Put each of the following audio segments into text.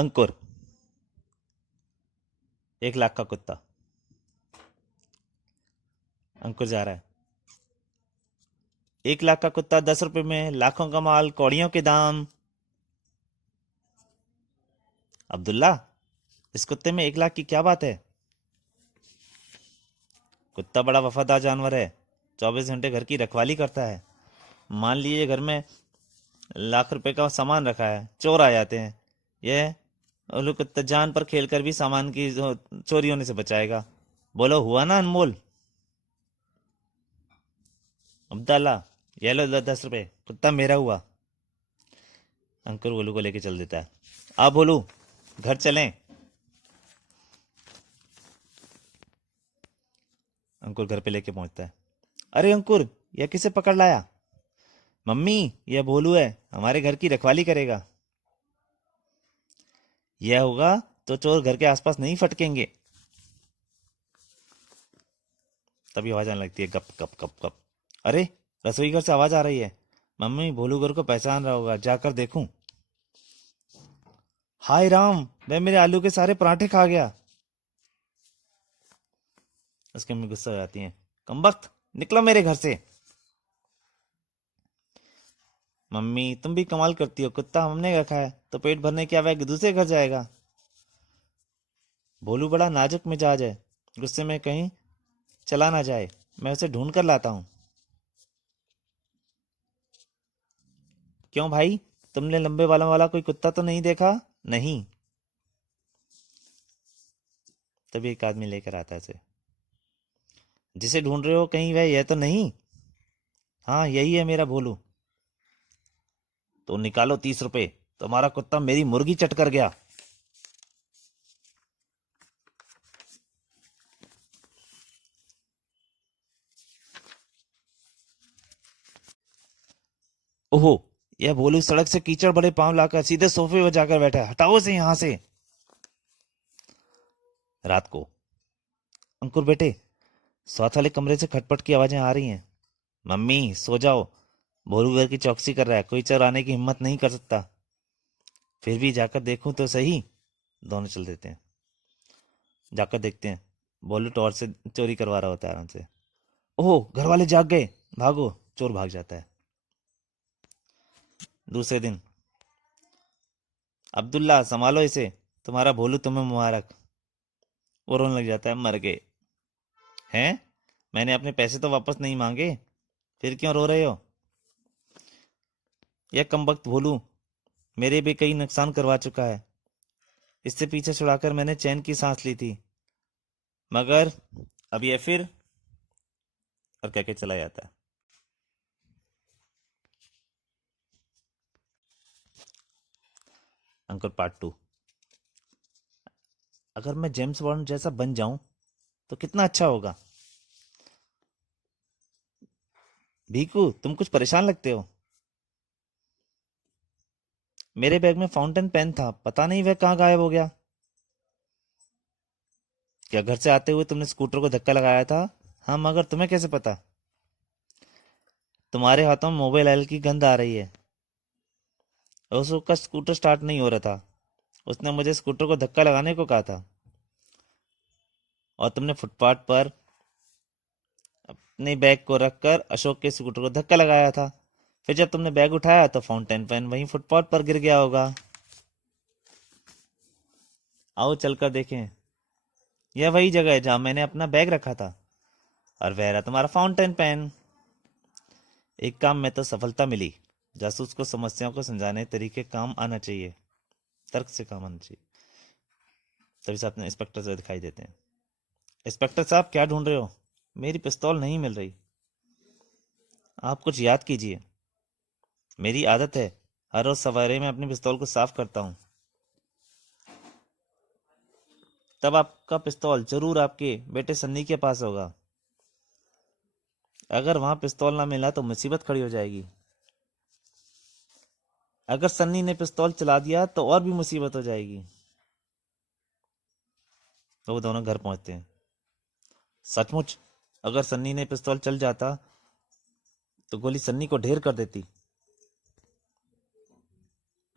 अंकुर, 1 लाख का कुत्ता। अंकुर जा रहा है। 1 लाख का कुत्ता 10 रुपए में, लाखों का माल, कौड़ियों के दाम। अब्दुल्ला, इस कुत्ते में 1 लाख की क्या बात है? कुत्ता बड़ा वफादार जानवर है, 24 घंटे घर की रखवाली करता है। मान लीजिए घर में लाख रुपए का सामान रखा है, चोर आ जाते हैं, यह उल्लू कुत्ता जान पर खेलकर भी सामान की चोरी होने से बचाएगा। बोलो, हुआ ना अनमोल? अब्दुल्ला, ये लो 10 रुपए, कुत्ता मेरा हुआ। अंकुर गोलू को लेके चल देता है। आप बोलू, घर चलें? अंकुर घर पे लेके पहुंचता है। अरे अंकुर, यह किसे पकड़ लाया? मम्मी, यह भोलू है, हमारे घर की रखवाली करेगा। यह होगा तो चोर घर के आसपास नहीं फटकेंगे। तभी आवाज आने लगती है, गप गप गप गप। अरे, रसोई घर से आवाज आ रही है। मम्मी भोलू घर को पहचान रहा होगा, जाकर देखूं। हाय राम, वह मेरे आलू के सारे पराठे खा गया। उसकी मम्मी गुस्सा हो जाती है। कमबख्त, निकलो मेरे घर से। मम्मी, तुम भी कमाल करती हो, कुत्ता हमने रखा है तो पेट भरने क्या वह दूसरे घर जाएगा? भोलू बड़ा नाजुक मिजाज है, गुस्से में कहीं चला ना जाए। मैं उसे ढूंढ कर लाता हूँ। क्यों भाई, तुमने लंबे बालों वाला कोई कुत्ता तो नहीं देखा? नहीं। तभी एक आदमी लेकर आता है उसे। जिसे ढूंढ रहे हो कहीं वह यह तो नहीं? हाँ, यही है मेरा भोलू। तो निकालो 30 रुपए, तुम्हारा कुत्ता मेरी मुर्गी चट कर गया। ओहो, यह भोलू सड़क से कीचड़ भरे पांव लाकर सीधे सोफे पर जाकर बैठा है। हटाओ से यहां से। रात को, अंकुर बेटे, साथ वाले कमरे से खटपट की आवाजें आ रही हैं। मम्मी सो जाओ, भोलू घर की चौकसी कर रहा है, कोई चोर आने की हिम्मत नहीं कर सकता। फिर भी जाकर देखूं तो सही। दोनों चल देते हैं। जाकर देखते हैं। भोलू टॉर्च से चोरी करवा रहा होता है आराम से। ओह, घर वाले जाग गए, भागो। चोर भाग जाता है। दूसरे दिन, अब्दुल्ला संभालो इसे, तुम्हारा भोलू तुम्हें मुबारक। वो रोने लग जाता है, मर गए। हैं? मैंने अपने पैसे तो वापस नहीं मांगे, फिर क्यों रो रहे हो? यह कमबख्त भोलू मेरे भी कई नुकसान करवा चुका है। इससे पीछे छुड़ाकर मैंने चैन की सांस ली थी, मगर अब यह फिर, और कह के चला जाता है। अंकुर पार्ट 2। अगर मैं जेम्स बॉन्ड जैसा बन जाऊं तो कितना अच्छा होगा। भीकू, तुम कुछ परेशान लगते हो। मेरे बैग में फाउंटेन पेन था, पता नहीं वह कहाँ गायब हो गया। क्या घर से आते हुए तुमने स्कूटर को धक्का लगाया था? हाँ, मगर तुम्हें कैसे पता? तुम्हारे हाथों में मोबाइल ऑयल की गंध आ रही है। उसका स्कूटर स्टार्ट नहीं हो रहा था। उसने मुझे स्कूटर को धक्का लगाने को कहा था। और तुमने फुटपाथ पर अपने बैग को रखकर अशोक के स्कूटर को धक्का लगाया था। फिर जब तुमने बैग उठाया तो फाउंटेन पेन वहीं फुटपाथ पर गिर गया होगा। आओ चलकर देखें। यह वही जगह है जहां मैंने अपना बैग रखा था, और वह रहा तुम्हारा फाउंटेन पेन। एक काम में तो सफलता मिली। जासूस को समस्याओं को समझाने तरीके काम आना चाहिए, तर्क से काम आना चाहिए। तभी साथ में इंस्पेक्टर से दिखाई देते हैं। इंस्पेक्टर साहब, क्या ढूंढ रहे हो? मेरी पिस्तौल नहीं मिल रही। आप कुछ याद कीजिए। मेरी आदत है, हर रोज सवेरे में अपनी पिस्तौल को साफ करता हूँ। तब आपका पिस्तौल जरूर आपके बेटे सन्नी के पास होगा। अगर वहां पिस्तौल ना मिला तो मुसीबत खड़ी हो जाएगी। अगर सन्नी ने पिस्तौल चला दिया तो और भी मुसीबत हो जाएगी। तो वो दोनों घर पहुंचते हैं। सचमुच, अगर सन्नी ने पिस्तौल चल जाता तो गोली सन्नी को ढेर कर देती।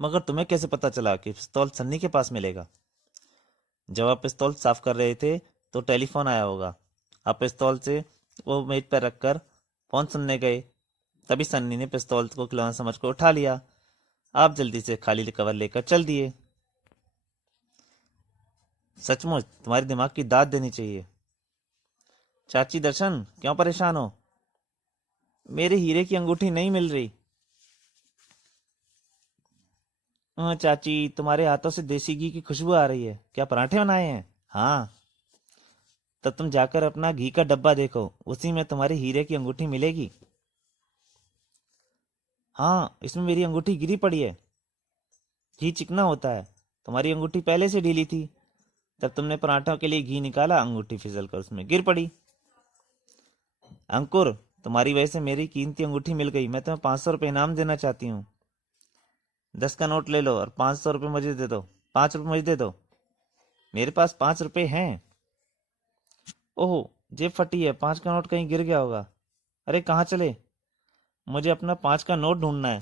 मगर तुम्हें कैसे पता चला कि पिस्तौल सन्नी के पास मिलेगा? जब आप पिस्तौल साफ कर रहे थे तो टेलीफोन आया होगा। आप पिस्तौल से वो मेज पर रखकर फोन सुनने गए, तभी सन्नी ने पिस्तौल को खिलौना समझ कर उठा लिया। आप जल्दी से खाली कवर लेकर चल दिए। सचमुच तुम्हारे दिमाग की दाद देनी चाहिए। चाची दर्शन, क्यों परेशान हो? मेरे हीरे की अंगूठी नहीं मिल रही। चाची, तुम्हारे हाथों से देसी घी की खुशबू आ रही है। क्या पराठे बनाए हैं? हाँ। तब तुम जाकर अपना घी का डब्बा देखो, उसी में तुम्हारी हीरे की अंगूठी मिलेगी। हाँ, इसमें मेरी अंगूठी गिरी पड़ी है। घी चिकना होता है, तुम्हारी अंगूठी पहले से ढीली थी। तब तुमने पराठों के लिए घी निकाला, अंगूठी फिसल कर उसमें गिर पड़ी। अंकुर, तुम्हारी वजह से मेरी कीमती अंगूठी मिल गई। मैं तुम्हें 500 रुपये इनाम देना चाहती हूँ। 10 का नोट ले लो और 500 रुपये मुझे दे दो। 5 रुपये मुझे दे दो। मेरे पास 5 रुपये हैं। ओह, जेब फटी है, 5 का नोट कहीं गिर गया होगा। अरे कहाँ चले? मुझे अपना 5 का नोट ढूंढना है।